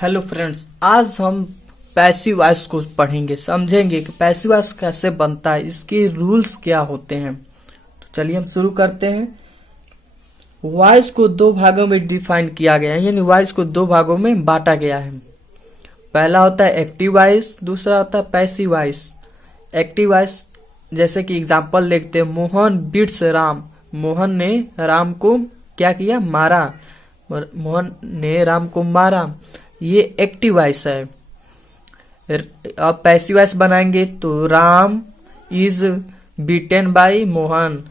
Hello friends, आज हम passive voice को पढ़ेंगे, समझेंगे कि पैसिव वॉइस कैसे बनता है, इसके रूल्स क्या होते हैं। तो चलिए हम शुरू करते हैं। वॉइस को दो भागों में डिफाइन किया गया है, यानी वॉइस को दो भागों में बांटा गया है। पहला होता है एक्टिव वॉइस, दूसरा होता है पैसिव वॉइस। एक्टिव वॉइस जैसे कि एग्जाम्पल देखते हैं, मोहन बीट्स राम। मोहन ने राम को क्या किया? मारा। मोहन ने राम को मारा, ये एक्टिव वॉइस है। अब पैसिव वॉइस बनाएंगे तो Ram is beaten by Mohan.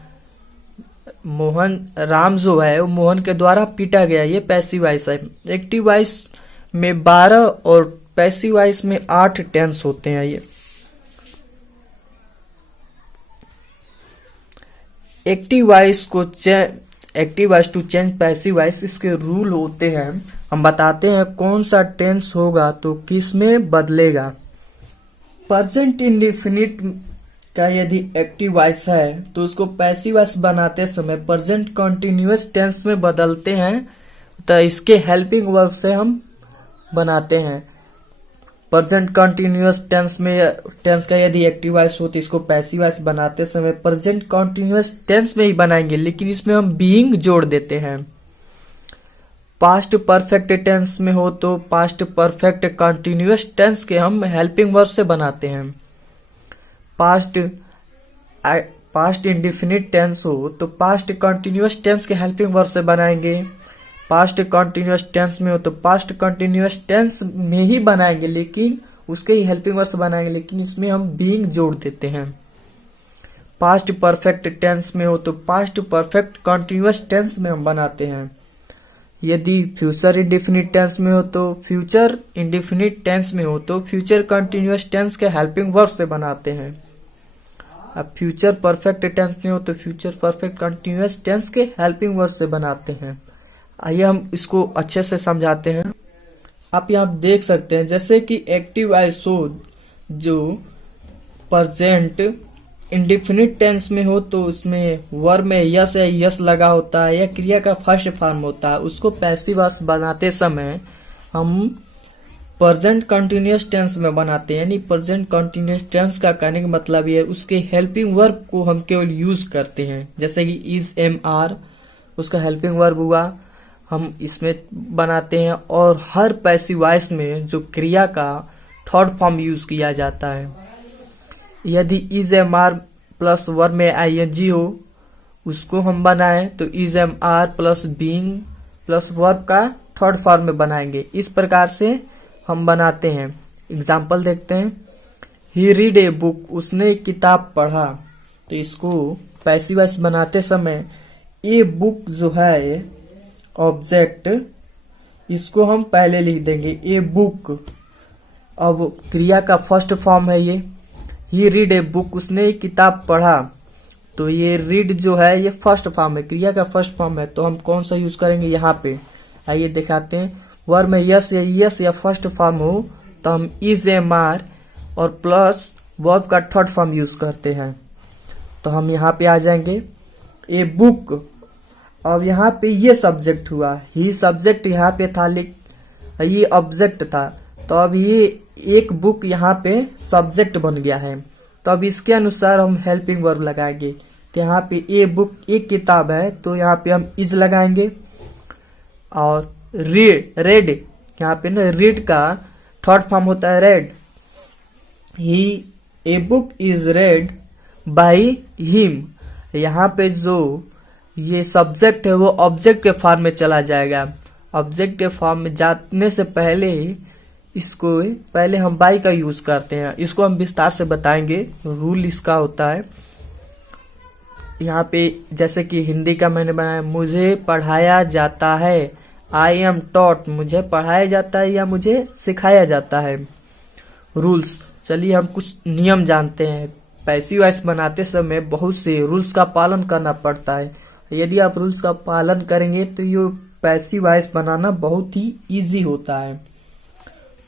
Ram जो है वो मोहन के द्वारा पीटा गया, ये पैसिव वॉइस है। एक्टिव वॉइस में 12 और पैसिव वॉइस में 8 टेंस होते हैं। ये active voice to change passive voice, इसके रूल होते हैं। हम बताते हैं कौन सा टेंस होगा तो किस में बदलेगा। प्रेजेंट इंडेफिनिट का यदि एक्टिव वॉइस है तो उसको पैसिव वॉइस बनाते समय प्रेजेंट कंटिन्यूअस टेंस में बदलते हैं, तो इसके हेल्पिंग वर्ब से हम बनाते हैं। प्रेजेंट कंटिन्यूअस टेंस का यदि एक्टिव वॉइस हो तो इसको पैसिव वॉइस बनाते समय प्रेजेंट कंटिन्यूअस टेंस में ही बनाएंगे, लेकिन इसमें हम बीइंग जोड़ देते हैं। पास्ट परफेक्ट टेंस में हो तो पास्ट परफेक्ट कंटिन्यूअस टेंस के हम हेल्पिंग वर्ब से बनाते हैं। पास्ट इंडेफिनिट टेंस हो तो पास्ट कंटिन्यूअस टेंस के हेल्पिंग वर्ब से बनाएंगे। पास्ट कंटिन्यूअस टेंस में हो तो पास्ट कंटिन्यूअस टेंस में ही बनाएंगे, लेकिन उसके ही हेल्पिंग वर्ब से बनाएंगे, लेकिन इसमें हम बीइंग जोड़ देते हैं। पास्ट परफेक्ट टेंस में हो तो पास्ट परफेक्ट कंटिन्यूअस टेंस में हम बनाते हैं। यदि फ्यूचर इंडेफिनिट टेंस में हो तो फ्यूचर इंडेफिनिट टेंस में हो तो फ्यूचर कंटिन्यूअस टेंस के हेल्पिंग वर्ब से बनाते हैं। अब फ्यूचर परफेक्ट टेंस में हो तो फ्यूचर परफेक्ट कंटिन्यूअस टेंस के हेल्पिंग वर्ब से बनाते हैं। आइए हम इसको अच्छे से समझाते हैं। आप यहाँ देख सकते हैं जैसे कि एक्टिव वॉइस हो जो प्रेजेंट इंडेफिनिट टेंस में हो तो उसमें वर्ब में यस या यस लगा होता है या क्रिया का फर्स्ट फॉर्म होता है, उसको पैसिव वॉइस बनाते समय हम प्रेजेंट कंटिन्यूअस टेंस में बनाते हैं। यानी प्रेजेंट कंटिन्यूअस टेंस का कहने का मतलब ये उसके हेल्पिंग वर्ब को हम केवल यूज करते हैं। जैसे कि इज एम आर उसका हेल्पिंग वर्ब हुआ, हम इसमें बनाते हैं। और हर पैसिव वॉइस में जो क्रिया का थर्ड फॉर्म यूज किया जाता है, यदि is am are plus verb में आईएनजी हो उसको हम बनाएं तो is am are plus being plus verb का थर्ड फॉर्म में बनाएंगे। इस प्रकार से हम बनाते हैं। एग्जाम्पल देखते हैं। ही रीड ए बुक, उसने किताब पढ़ा, तो इसको पैसिव वॉइस बनाते समय ए बुक जो है ऑब्जेक्ट, इसको हम पहले लिख देंगे ए बुक। अब क्रिया का फर्स्ट फॉर्म है ये, ही रीड ए बुक, उसने किताब पढ़ा, तो ये रीड जो है ये फर्स्ट फॉर्म है, क्रिया का फर्स्ट फॉर्म है, तो हम कौन सा यूज करेंगे यहाँ पे। आइए दिखाते हैं। वर्ब में यस या फर्स्ट फॉर्म हो तो हम इज एम आर और प्लस वर्ब का थर्ड फॉर्म यूज करते हैं। तो हम यहाँ पे आ जाएंगे ए बुक। अब यहाँ पे ये सब्जेक्ट हुआ, ही सब्जेक्ट यहाँ पे था, ये ऑब्जेक्ट था, तो अब ये एक बुक यहाँ पे सब्जेक्ट बन गया है। तो अब इसके अनुसार हम हेल्पिंग वर्ब लगाएंगे। तो यहाँ पे ए बुक एक किताब है तो यहाँ पे हम इज लगाएंगे। और रेड यहाँ पे ना रीड का थर्ड फॉर्म होता है red. He a book is red by him, यहाँ पे जो ये सब्जेक्ट है वो ऑब्जेक्ट के फॉर्म में चला जाएगा। ऑब्जेक्ट के फॉर्म में जाने से पहले इसको पहले हम बाय का यूज करते हैं। इसको हम विस्तार से बताएंगे, रूल इसका होता है। यहाँ पे जैसे कि हिंदी का मैंने बनाया, मुझे पढ़ाया जाता है, आई एम टॉट, मुझे पढ़ाया जाता है या मुझे सिखाया जाता है। रूल्स, चलिए हम कुछ नियम जानते हैं। पैसिव वॉइस बनाते समय बहुत से रूल्स का पालन करना पड़ता है। यदि आप रूल्स का पालन करेंगे तो ये पैसिव वॉइस बनाना बहुत ही इजी होता है।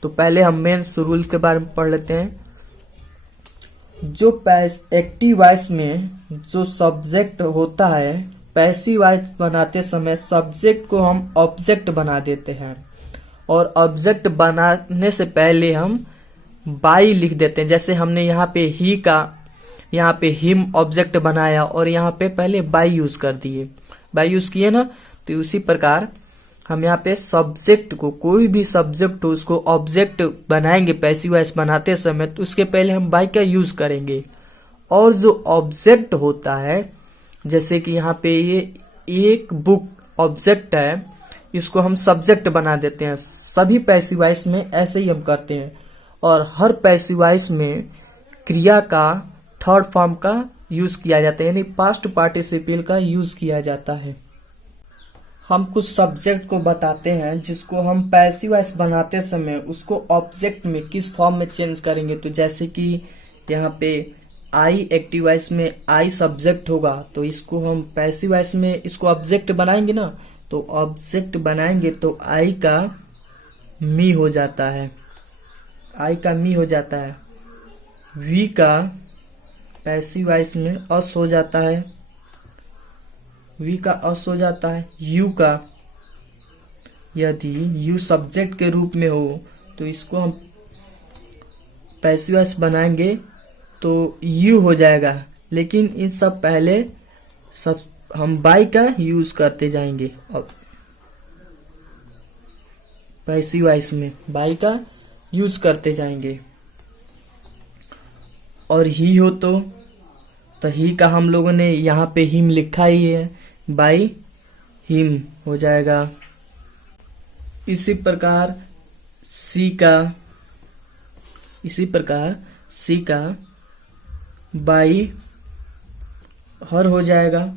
तो पहले हम मेन रूल के बारे में पढ़ लेते हैं। जो एक्टिव वॉइस में जो सब्जेक्ट होता है पैसिव वॉइस बनाते समय सब्जेक्ट को हम ऑब्जेक्ट बना देते हैं और ऑब्जेक्ट बनाने से पहले हम बाई लिख देते हैं। जैसे हमने यहाँ पे ही का, यहाँ पे हिम ऑब्जेक्ट बनाया और यहाँ पे पहले बाई यूज कर दिए, बाई यूज किए ना। तो उसी प्रकार हम यहाँ पे सब्जेक्ट को, कोई भी सब्जेक्ट हो उसको ऑब्जेक्ट बनाएंगे पैसिव वॉइस बनाते समय, तो उसके पहले हम बाई का यूज करेंगे। और जो ऑब्जेक्ट होता है, जैसे कि यहाँ पे ये एक बुक ऑब्जेक्ट है, इसको हम सब्जेक्ट बना देते हैं। सभी पैसिव वॉइस में ऐसे ही हम करते हैं। और हर पैसिव वॉइस में क्रिया का थर्ड फॉर्म का यूज किया जाता है, यानी पास्ट पार्टिसिपल का यूज किया जाता है। हम कुछ सब्जेक्ट को बताते हैं जिसको हम पैसिव वॉइस बनाते समय उसको ऑब्जेक्ट में किस फॉर्म में चेंज करेंगे। तो जैसे कि यहाँ पे आई एक्टिव वॉइस में आई सब्जेक्ट होगा, तो इसको हम पैसिव वॉइस में इसको ऑब्जेक्ट बनाएंगे ना, तो ऑब्जेक्ट बनाएंगे तो आई का मी हो जाता है, आई का मी हो जाता है। वी का पैसिव वॉइस में अस हो जाता है, वी का अस हो जाता है। यू का, यदि यू सब्जेक्ट के रूप में हो तो इसको हम पैसिव वॉइस बनाएंगे तो यू हो जाएगा। लेकिन इन सब पहले सब हम बाई का यूज करते जाएंगे। अब पैसिव वॉइस में बाई का यूज करते जाएंगे। और ही हो तो ही का हम लोगों ने यहाँ पे हिम लिखा ही है, बाई हिम हो जाएगा। इसी प्रकार सी का बाई हर हो जाएगा।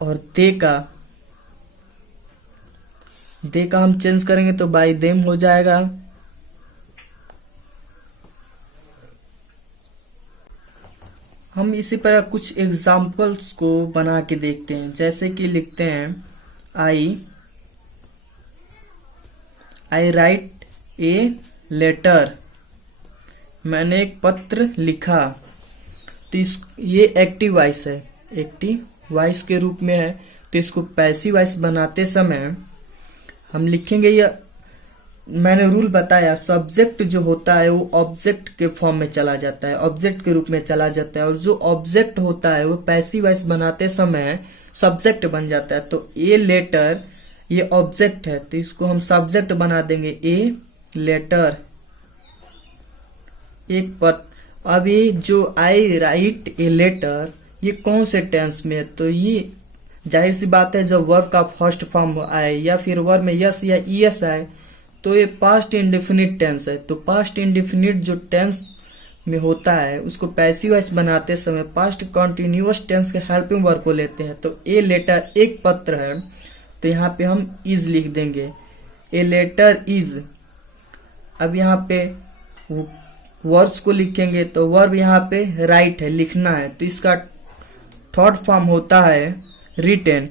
और दे का हम चेंज करेंगे तो बाई देम हो जाएगा। हम इसी प्रकार कुछ एग्जाम्पल्स को बना के देखते हैं। जैसे कि लिखते हैं आई राइट ए लेटर, मैंने एक पत्र लिखा। तो ये एक्टिव वॉइस है, एक्टिव वॉइस के रूप में है। तो इसको पैसिव वॉइस बनाते समय हम लिखेंगे, या मैंने रूल बताया, सब्जेक्ट जो होता है वो ऑब्जेक्ट के फॉर्म में चला जाता है, ऑब्जेक्ट के रूप में चला जाता है। और जो ऑब्जेक्ट होता है वो पैसिव वॉइस बनाते समय सब्जेक्ट बन जाता है। तो ए लेटर ये ऑब्जेक्ट है, तो इसको हम सब्जेक्ट बना देंगे, ए लेटर एक पत्र। अब ये जो आई राइट ए लेटर ये कौन से टेंस में है? तो ये जाहिर सी बात है जब वर्ब का फर्स्ट फॉर्म आए या फिर वर्ब में यस या ईएस आए तो ये पास्ट इंडेफिनिट टेंस है। तो पास्ट इंडेफिनिट जो टेंस में होता है उसको पैसिव वॉइस बनाते समय पास्ट कंटिन्यूअस टेंस के हेल्पिंग वर्ब को लेते हैं। तो ए लेटर एक पत्र है, तो यहाँ पे हम इज लिख देंगे, ए लेटर इज। अब यहाँ पे वर्ब्स को लिखेंगे तो वर्ब यहाँ पे राइट है, लिखना है। तो इसका थर्ड फॉर्म होता है written,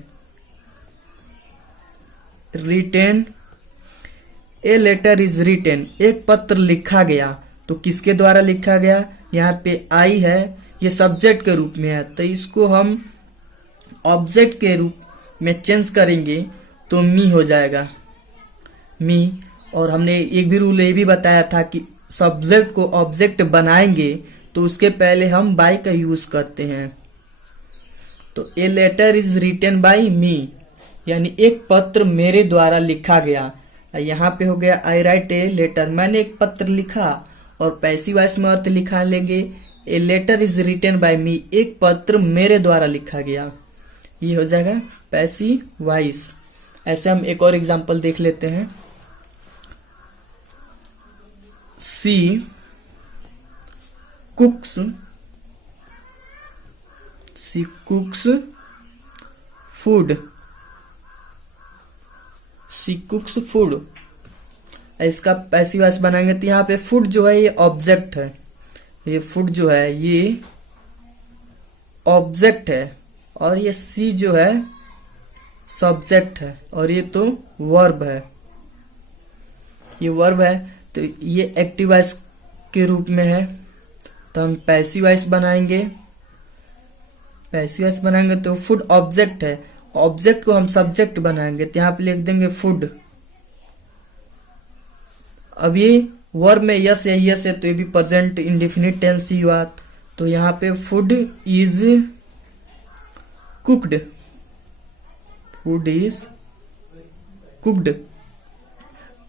written. A letter is written, एक पत्र लिखा गया। तो किसके द्वारा लिखा गया? यहाँ पे आई है, ये सब्जेक्ट के रूप में है, तो इसको हम ऑब्जेक्ट के रूप में चेंज करेंगे तो मी हो जाएगा, मी। और हमने एक भी रूल ये भी बताया था कि सब्जेक्ट को ऑब्जेक्ट बनाएंगे तो उसके पहले हम बाय का यूज करते हैं। तो a letter is written by me, यानी एक पत्र मेरे द्वारा लिखा गया। यहाँ पे हो गया आई राइट ए लेटर, मैंने एक पत्र लिखा। और पैसिव वॉइस में अर्थ लिखा लेंगे a letter is written by me, एक पत्र मेरे द्वारा लिखा गया। ये हो जाएगा पैसिव वॉइस। ऐसे हम एक और एग्जांपल देख लेते हैं। सी कुक्स, सी कुक्स फूड, सी कुक्स फूड। इसका पैसिव वॉइस बनाएंगे तो यहाँ पे फूड जो है ये ऑब्जेक्ट है, ये फूड जो है ये ऑब्जेक्ट है। और ये सी जो है सब्जेक्ट है और ये तो वर्ब है, ये वर्ब है। तो ये एक्टिव वॉइस के रूप में है, तो हम पैसिव वॉइस बनाएंगे। पैसिव वॉइस बनाएंगे तो फूड ऑब्जेक्ट है, ऑब्जेक्ट को हम सब्जेक्ट बनाएंगे तो यहाँ पे लिख देंगे फूड, अब ये वर्ब में यस या यस है तो ये भी प्रेजेंट इंडेफिनिट टेंस ही हुआ। तो यहाँ पे food is cooked, food is cooked,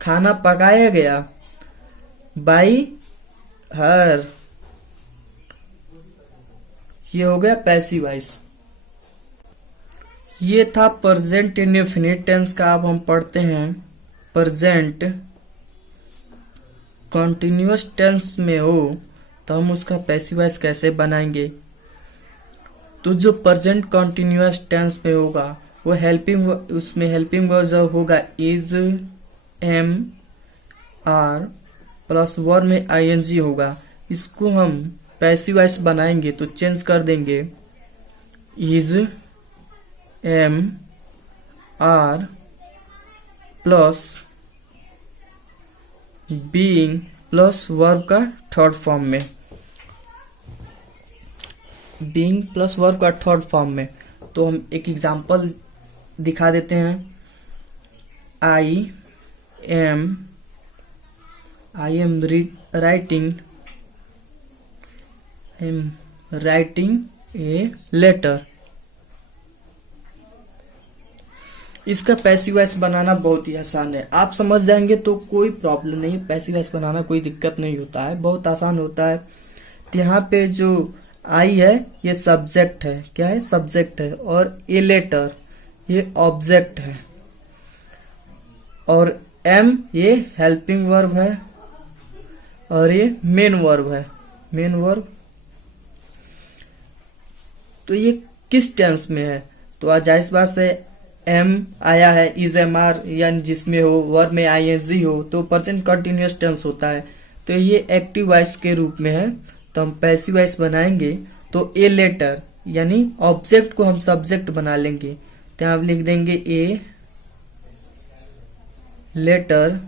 खाना पकाया गया बाई हर, ये हो गया पैसिव वॉइस। ये था प्रेजेंट इंडेफिनिट टेंस का। अब हम पढ़ते हैं प्रेजेंट कॉन्टिन्यूअस टेंस में हो तो हम उसका पैसिव वॉइस कैसे बनाएंगे। तो जो प्रेजेंट कॉन्टिन्यूअस टेंस में होगा वो हेल्पिंग, उसमें हेल्पिंग वर्ब होगा is, am, are plus verb में आईएनजी होगा। इसको हम पैसिव वॉइस बनाएंगे तो चेंज कर देंगे is, am, are plus being plus verb का थर्ड फॉर्म में, बीइंग प्लस वर्ब का थर्ड फॉर्म में। तो हम एक एग्जांपल दिखा देते हैं। I am writing a letter. इसका पैसिव वॉइस बनाना बहुत ही आसान है, आप समझ जाएंगे तो कोई प्रॉब्लम नहीं। पैसिव वॉइस बनाना कोई दिक्कत नहीं होता है, बहुत आसान होता है। तो यहाँ पे जो आई है ये सब्जेक्ट है, क्या है, सब्जेक्ट है, और ए लेटर ये ऑब्जेक्ट है, और एम ये हेल्पिंग वर्ब है, और ये मेन वर्ब है, मेन वर्ब। तो ये किस टेंस में है, तो आज जाहिर बात से एम आया है इज, एम, आर, यानी जिसमें हो, वर्ब में आईएनजी हो तो प्रेजेंट कंटिन्यूअस टेंस होता है। तो ये एक्टिव वॉइस के रूप में है। तो हम पैसिव वॉइस बनाएंगे तो ए लेटर यानी ऑब्जेक्ट को हम सब्जेक्ट बना लेंगे। तो यहाँ लिख देंगे ए लेटर।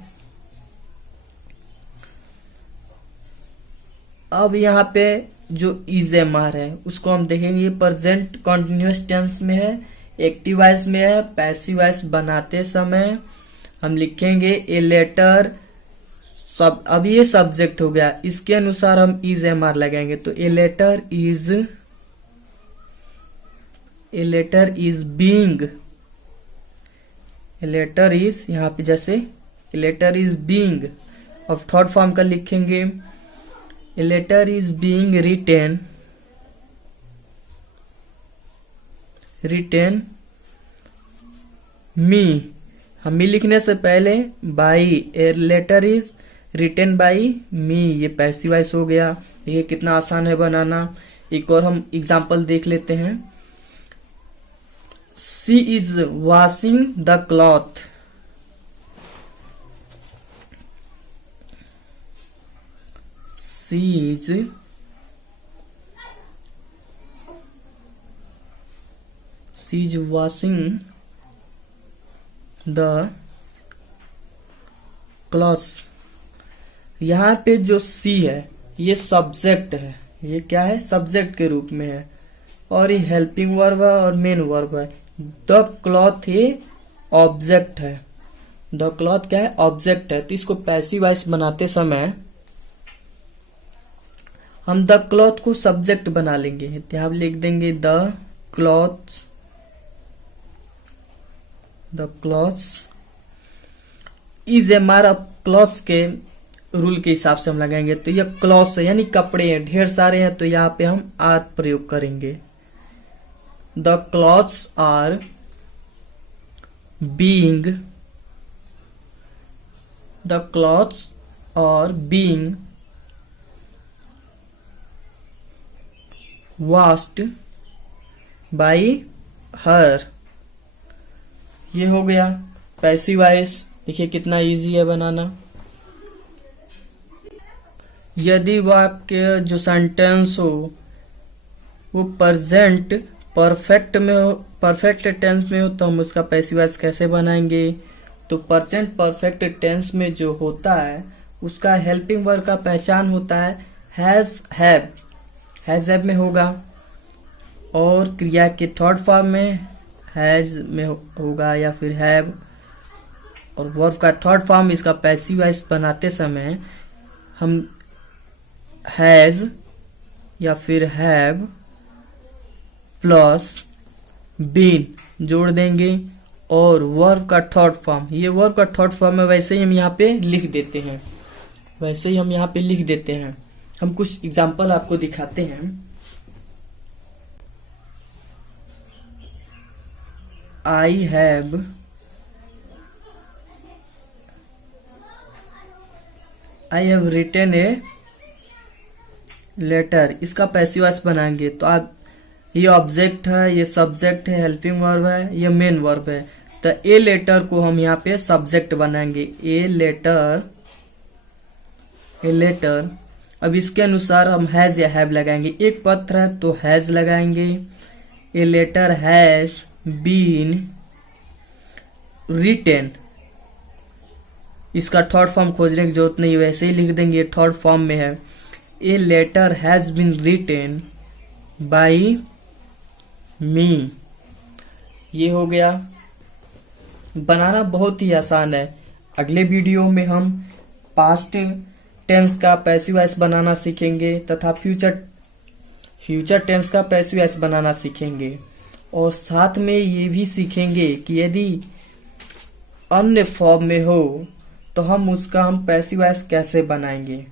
अब यहाँ पे जो इज, एम, आर है उसको हम देखेंगे प्रेजेंट कंटिन्यूअस टेंस में है, एक्टिव वॉइस में है। पैसिव वॉइस बनाते समय हम लिखेंगे ए लेटर, सब, अब ये सब्जेक्ट हो गया, इसके अनुसार हम इज, एम, आर लगाएंगे। तो a letter is being, a letter is, यहाँ पे जैसे ए लेटर इज बीइंग। अब थर्ड फॉर्म का लिखेंगे a letter is being written me. हम भी लिखने से पहले by, a letter is written by me, ये पैसिव वॉइस हो गया। ये कितना आसान है बनाना। एक और हम एग्जांपल देख लेते हैं। She is washing the cloth, she is washing the clothes. यहाँ पे जो सी है ये सब्जेक्ट है, ये क्या है, सब्जेक्ट के रूप में है, और ये हेल्पिंग वर्ब है और मेन वर्ब है। द क्लॉथ ये ऑब्जेक्ट है, द क्लॉथ क्या है, ऑब्जेक्ट है। तो इसको पैसिव वॉइस बनाते समय हम द क्लॉथ को सब्जेक्ट बना लेंगे। यहाँ लिख देंगे the clothes is, am, are. अब क्लॉथ्स के रूल के हिसाब से हम लगाएंगे। तो ये क्लॉथ्स है यानी कपड़े हैं, ढेर सारे हैं, तो यहाँ पे हम आर प्रयोग करेंगे। The clothes are being, the clothes are being washed by her. ये हो गया पैसिव वॉइस। देखिए कितना इजी है बनाना। यदि वाक्य जो सेंटेंस हो वो प्रेजेंट परफेक्ट में हो, परफेक्ट टेंस में हो, तो हम उसका पैसिव वॉइस कैसे बनाएंगे। तो प्रेजेंट परफेक्ट टेंस में जो होता है उसका हेल्पिंग वर्ब का पहचान होता है हैज, हैव में होगा, और क्रिया के थर्ड फॉर्म में हैज में होगा या फिर हैव, और वर्ब का थर्ड फॉर्म इसका पैसिव वॉइस बनाते समय हम हैज या फिर हैव प्लस बीन जोड़ देंगे और वर्ब का थर्ड फॉर्म, ये वर्ब का थर्ड फॉर्म है, वैसे ही हम यहाँ पे लिख देते हैं, वैसे ही हम यहाँ पे लिख देते हैं। हम कुछ एग्जाम्पल आपको दिखाते हैं। I have written a letter, इसका पैसिव वॉइस बनाएंगे तो आप, ये ऑब्जेक्ट है, ये सब्जेक्ट है, हेल्पिंग वर्ब है, ये मेन वर्ब है, तो ए लेटर को हम यहाँ पे सब्जेक्ट बनाएंगे। A letter. अब इसके अनुसार हम हैज या हैव लगाएंगे। एक पत्र है तो हैज लगाएंगे। A letter has been written, इसका थर्ड फॉर्म खोजने की जरूरत नहीं, वैसे ही लिख देंगे, थर्ड फॉर्म में है। A letter has been written by me, ये हो गया। बनाना बहुत ही आसान है। अगले वीडियो में हम पास्ट टेंस का पैसिव वॉइस बनाना सीखेंगे तथा फ्यूचर टेंस का पैसिव वॉइस बनाना सीखेंगे, और साथ में ये भी सीखेंगे कि यदि अन्य फॉर्म में हो तो हम पैसिव वॉइस कैसे बनाएंगे।